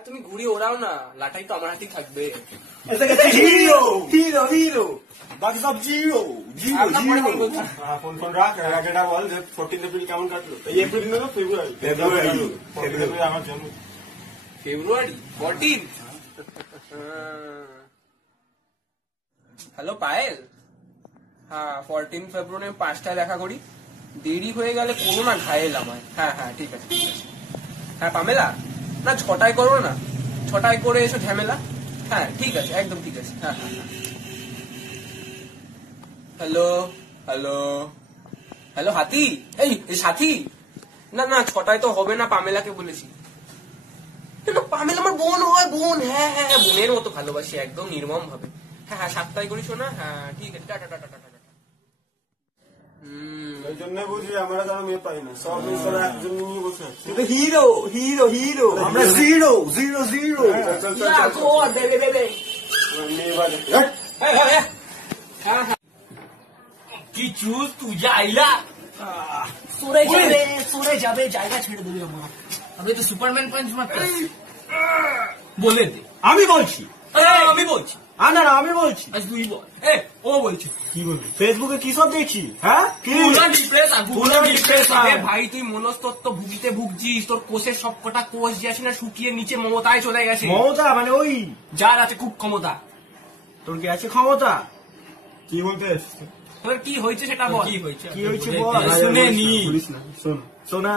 আর তুমি ঘুরি ওরাও না, লাটাই তো আমার হাতেই থাকবে। হিরো হিরো হিরো, বাকি সব zero zero zero. Phone phone রাখ, এটা বল যে 14 এপ্রিল কেমন কাটলো? এই এপ্রিল না ফেব্রুয়ারি? ফেব্রুয়ারি আমার জন্ম। ফেব্রুয়ারি 14। হ্যালো পায়েল, হ্যাঁ 14 ফেব্রুয়ারি 5টায় দেখা করি। দেরি হয়ে গেলে কোনো না ঘায়েল আমায়। হ্যাঁ হ্যাঁ ঠিক আছে ঠিক আছে। হ্যাঁ পামেলা, না 6টায় করো না, 6টায় করে এসো ঝামেলা। হ্যাঁ ঠিক আছে একদম ঠিক আছে। হ্যাঁ হ্যাঁ হ্যাঁ। হ্যালো হ্যালো হ্যালো হাতি, এই সাথী, না না 6টায় তো হবে না, পামেলাকে বলেছি। পামেলা আমার বোন হয়, বোন। হ্যাঁ হ্যাঁ হ্যাঁ, বোনের মতো ভালোবাসি একদম নির্মম ভাবে। হ্যাঁ হ্যাঁ 7টায় করিস না। হ্যাঁ ঠিক আছে, টাটা টাটা টাটা। এই জন্য বুঝি আমরা যেন মেয়ে পাই না, সব মিশরে একজন নিয়ে বসে আছে। কিন্তু হিরো হিরো হিরো, আমরা জিরো জিরো জিরো। চল চল মেয়ে বাজে। কি চুজ তুই আইলা, সরে যাবে জায়গা ছেড়ে দিবি আমার। আমি তো সুপারম্যান পাঞ্চ মারতে বলে দে। আমি বলছি, আমি বলছি। না না আমি বলছি। আজ তুই বল। ও বলছি। কি বলবি? ফেসবুকে কি সব দেখছি? হ্যাঁ কি ভাই তুই মনস্তত্ত্ব ভুগিতে ভুগছিস, তোর কোষের সব কটা কোষ যে আছে না শুকিয়ে নিচে মমতায় চলে গেছে। মমতা মানে ওই যার আছে খুব ক্ষমতা। তোর কি আছে ক্ষমতা? কি বলতে এসছিস? তোর কি হয়েছে সেটা বল। কি হয়েছে কি হয়েছে বল। শুনে নি। বলিস না, শোন। সোনা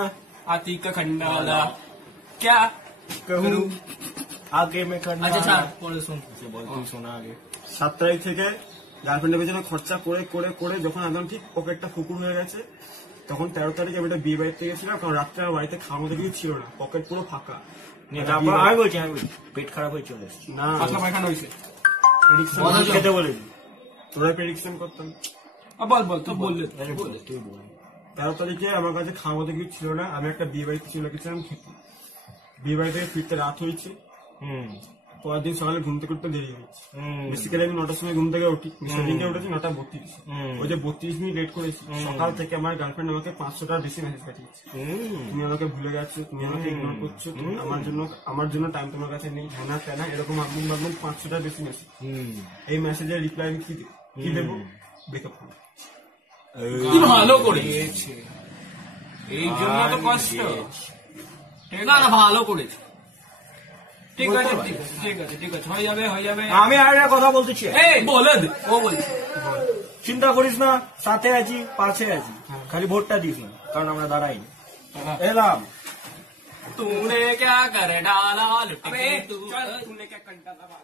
हाथी का खंडा वाला क्या कहूँ আগে মে করনা। আচ্ছা ছাড়, পরে শুন। বল তুই শোনা আগে। 7 তারিখ থেকে গার্লফ্রেন্ডের পেছনে খরচা করে করে করে যখন একদম ঠিক পকেটটা ফুকুর হয়ে গেছে, তখন 13 তারিখে আমি একটা বিয়ে বাড়িতে গেছিলাম, কারণ রাত্রে আমার বাড়িতে খাওয়া মতো কিছু ছিল না, পকেট পুরো ফাঁকা। তারপর আমি বলছি পেট খারাপ হয়ে চলে এসেছি। না পাতলা পায়খানা হয়েছে। প্রেডিকশন খেতে বলেছি, তোরা প্রেডিকশন করতাম। বল বল তুই বললে। তুই বল। 13 তারিখে আমার কাছে খাওয়া মতো কিছু ছিল না, আমি একটা বিয়ে বাড়িতে চলে গেছিলাম খেতে। বিয়ে বাড়ি থেকে ফিরতে রাত হয়েছে। পরের দিন সকালে ঘুম থেকে উঠতে দেরি হয়েছে। বেসিক্যালি আমি 9টার সময় ঘুম থেকে উঠি, দিনকে উঠেছি 9:32। ওই যে 32 মিনিট লেট করেছি, সকাল থেকে আমার গার্লফ্রেন্ড আমাকে 500 টাকার বেশি মেসেজ পাঠিয়েছে। তুমি আমাকে ভুলে গেছো, তুমি আমাকে ইগনোর করছো, আমার জন্য টাইম তোমার কাছে নেই, হ্যানা ত্যানা এরকম ভাবলাম 500 টাকার বেশি মেসেজ। এই মেসেজের রিপ্লাই আমি কি দেবো? ব্রেকআপ করবো। ভালো করেছে, এই জন্য তো কষ্ট। না না ভালো করেছে, ঠিক আছে ঠিক আছে ঠিক আছে, হয়ে যাবে হয়ে যাবে। আমি আর একটা কথা বলতে চাই। বলে দে। ও বলছে চিন্তা করিস না, সাথে আছি পাশে আছি, খালি ভোটটা দিস না, কারণ আমরা দাঁড়াই এলাম। तूने क्या कर डाला लुटे तूने क्या कंटा दबा।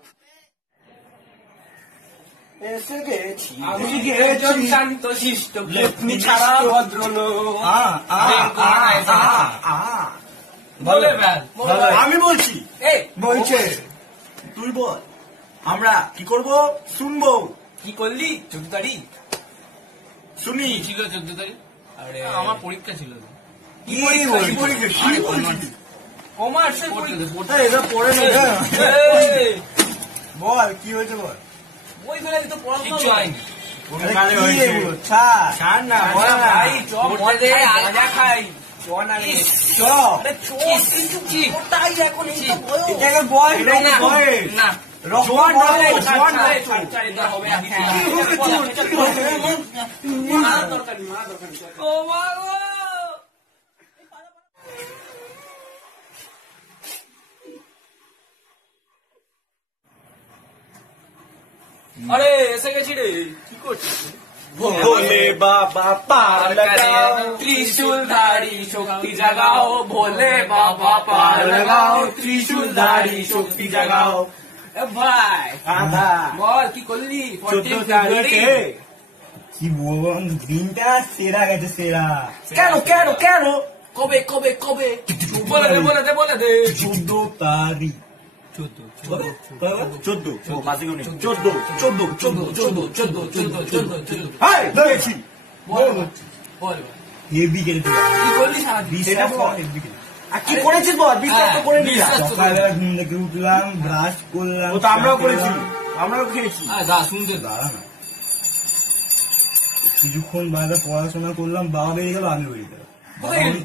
এসে গেছি আমি একজন শান্তশিষ্ট পত্নী ছাড়া ভদ্রলোক। বলে আমি বলছি, বলছে তুই বল, আমরা কি করব? শুনবো। কি করলি? 14 তারিখ শুনি। ছিল 14 তারিখ। আরে আমার পরীক্ষা ছিল। কি বলছিস? কমার্সের পরীক্ষা। এটা পড়ে নে। বল কি হয়েছে বল। ওই ফেলে তো পড়াশোনা হয়নি। ছাড় না, বল না ভাই, চপ মজে আজা খাই। ওটাই এখন এই তো বয়স, এটাকে বয়স না, জোয়ান হবে। আরে এসে গেছি রে, কি করছিস? ভোলে বাবা পার লাগাও, ত্রিশূলধারী শক্তি জাগাও, ভোলে বাবা পার লাগাও, ত্রিশূলধারী শক্তি জাগাও। ভাই আধা বল কি করলি? 14 তারিখে কি বলবো, দিনটা সেরা গেছে, সেরা। কেন কেন কেন? কবে কবে কবে? বলে দে বলে দে বলে দে। 14 তারিখ। 14 হেভি কেটে কি করলি সারাদিন? কি করেছিস বল? বিশ্বাস তো করে নিলাম। সকালবেলা ঘুম থেকে উঠলাম, ব্রাশ করলাম, আমরাও করেছি, আমরাও খেয়েছি। শুনতে দাঁড়া না, কিছুক্ষণ বাইরে পড়াশোনা করলাম, বাবা বেরিয়ে গেল, আমি বেরিয়ে গেলাম।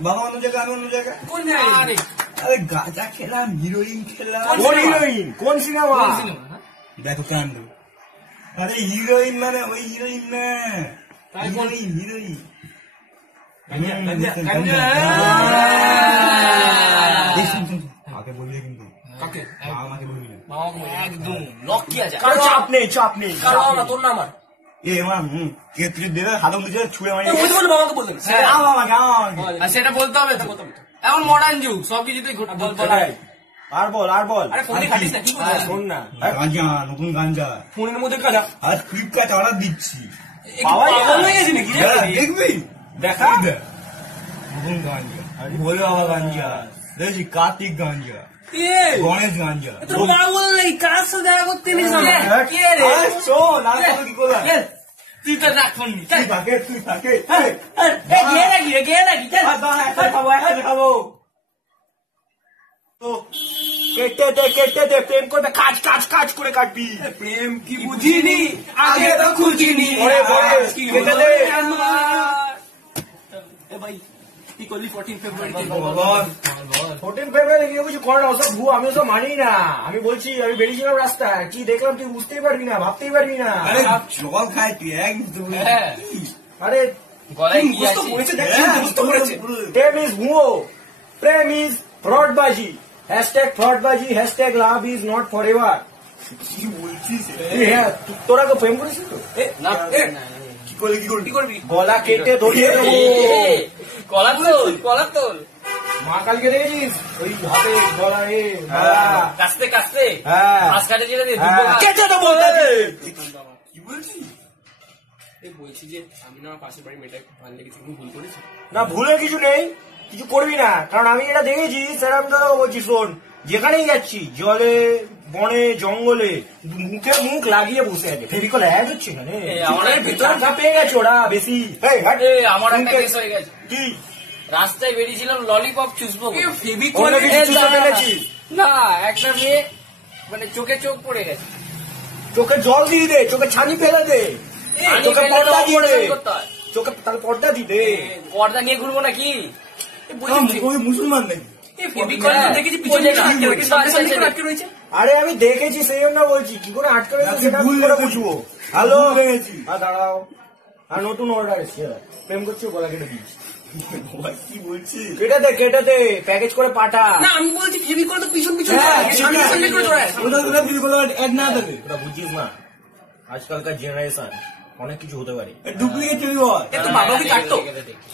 বাবা অন্য জায়গায়, আমি অন্য জায়গায়। কোন জায়গায়? আরে গাঁজা খেলাম, হিরোইন খেলাম। কোন হিরোইন? কোন সিনেমা? দেখো কান্ড। আরে হিরোইন মানে ওই হিরোইন না, হিরোইন হিরোইন। আমাকে বলবি কিন্তু, আমাকে বলবি না। একদম লক কি আছে? কারো চাপ নেই, চাপ নেই। কারো না, তোর না আমার। এ আমার কে তুই দেবে হাতে মুখে ছুঁড়ে মারি। ওই তো বলে বাবাকে বললেন। আমাকে আর সেটা বলতে হবে তো। এখন মডার্ন যুগ, সবকিছুতেই বলা হয়। আর বল, আর বল। আরে ফোনে খাটিস না, কি করছিস? শোন না, গাঞ্জা, নতুন গাঞ্জা। ফোনের মধ্যে কাজা। আর ফ্লিপকার্ট অর্ডার দিচ্ছি। পাওয়া যায়? পাগল হয়ে গেছে নাকি রে? দেখবি দেখা। নতুন গাঞ্জা, ভোলে বাবা গাঞ্জা, দেখছি কার্তিক গাঞ্জা, এ, গণেশ গাঞ্জা। তোর পাগল নেই, কার সাথে দেখা করতে নিস না? কে রে? শোন, আর কি করলাম? তুই তো রাখ ফোন নি। তুই থাকে, তুই থাকে। গিয়ে নাকি রে, গিয়ে নাকি? চল। খাবো, একসাথে খাবো। তো কেটে দে, কেটে দে, প্রেম করবে, কাজ কাজ কাজ করে কাটবি। প্রেম কি বুঝিনি, আগে তো খুঁজিনি। ওরে, ওরে, কি কেটে হলো দে। রে আমার? এ ভাই, কি করলি 14 ফেব্রুয়ারিতে? 14 ফেব্রুয়ারি কি কিছু করে না, ওসব ভুয়ো, আমি ওসব মানি না। আমি বলছি, আমি বেরিয়েছিলাম রাস্তায়, কি দেখলাম তুই বুঝতেই পারবি না, ভাবতেই পারবি না। আরে জল খাই তুই, এক বুঝতে পারবি না। হ্যাঁ। আরে গলায় কি মুখস্থ আছে? করেছে দেখ, হ্যাঁ, মুখস্থ করেছে। প্রেম ইজ ভুয়ো, প্রেম ইজ ফ্রডবাজি, হ্যাশট্যাগ ফ্রডবাজি, hashtag love is not forever. কি বলছিস? হ্যাঁ, তোরা তো প্রেম করেছিস তো? এ, না, এ, না, না। কি করলি, কি করলি? কি করবি? গলা কেটে ধরিয়ে দেবো। কলার তোল, কলার তোল। মা কালকে দেখেছিস ওই হাতে গলা এ হ্যাঁ। কাস্তে কাস্তে হ্যাঁ। ঘাস কাটে যেটা দিয়ে হ্যাঁ। দুটো ঘাস। কেটে দেবো তাকে। কি বলছিস? এ, বলছি যে আমি না আমার পাশের বাড়ির মেয়েটা খুব ভালো লেগেছে, তুমি ভুল করেছি। না, ভুলের কিছু নেই, কিছু করবি না, কারণ আমি এটা দেখেছি। সেরকম তো বলছি, শোন, যেখানেই যাচ্ছি, জলে, বনে, জঙ্গলে, মুখে মুখ লাগিয়ে বসে আছে, ফেভিকল অ্যাড হচ্ছে না রে। এই, আমার এই, ভিতরে টাকা পেয়ে গেছে ওরা বেশি। এই, হাট। এ, আমার একটা মুখে- কেস হয়ে গেছে। কি রাস্তায় বেরিয়েছিলাম, ললিপপ চুষবো বলে। ফেভিকল অন্য কিছু চুষে ফেলেছিস? না, একটা মেয়ে মানে চোখে চোখ পড়ে গেছে। চোখে জল দিয়ে দে, চোখে ছানি ফেলে দে, ছানি চোখে ফেলে পর্দা তো দিয়ে দে, অপারেশন করতে হয়। চোখে তাহলে পর্দা দি দে। পর্দা নিয়ে ঘুরবো নাকি? ওই মুসলমান নাকি? ফেভিকল দেখেছি পিছনে বোঝে না। আটকে রয়েছে, সামনে সামনে করে আটকে রয়েছে। আরে আমি দেখেছি, সেই জন্য বলছি, কি করে আটকে রয়েছে তুই সেটা ভুল আমি করে দেখেছিস। বুঝবো। হ্যালো, ভুল দেখেছিস। দাঁড়াও, আর নতুন অর্ডার এসছে, প্রেম করছি, গলা কেটে দিচ্ছি। ভাই, কি বলছিস? কেটে দে, প্যাকেজ করে পাঠা। না, আমি বলছি ফেভিকল তো পিছন পিছন হ্যাঁ, করে, সামনে সামনে করে চড়ায়। ওটা বিলকুল অ্যাড না দেবে। ওটা বুঝিস না, আজকালকার জেনারেশন অনেক কিছু হতে পারে। ডুপ্লিকেট তৈরি হয়। এ, তো বাবা কি কাটতো?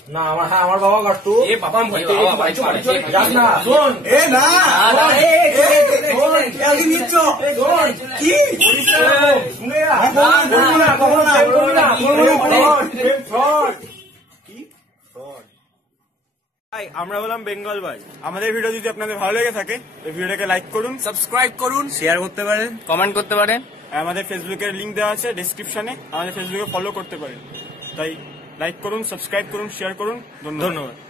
না, আমার বাবা কাটতো। এ বাবা, আমি ভয় এ পেয়ে বাবা, গেছি, বাড়ি চল, বাড়ি চল। বাড়ি চল। যাস না, শোন, এ না, না, এ, এ, শোন, একদিন নিচ্ছ। শোন, কি? বলিস না, শুনে যা। করবো না, করবো না, করবো না, করবো না, fraud, fraud। কি? হাই, আমরা হলাম বেঙ্গল ভাই। আমাদের ভিডিও যদি আপনাদের ভালো লেগে থাকে, এই ভিডিওটাকে লাইক করুন, সাবস্ক্রাইব করুন। শেয়ার করতে পারেন। কমেন্ট করতে পারেন। আর আমাদের ফেসবুকের লিংক দেওয়া আছে ডেসক্রিপশনে, আমাদের ফেসবুকে ফলো করতে পারেন। তাই লাইক করুন, সাবস্ক্রাইব করুন, শেয়ার করুন। ধন্যবাদ।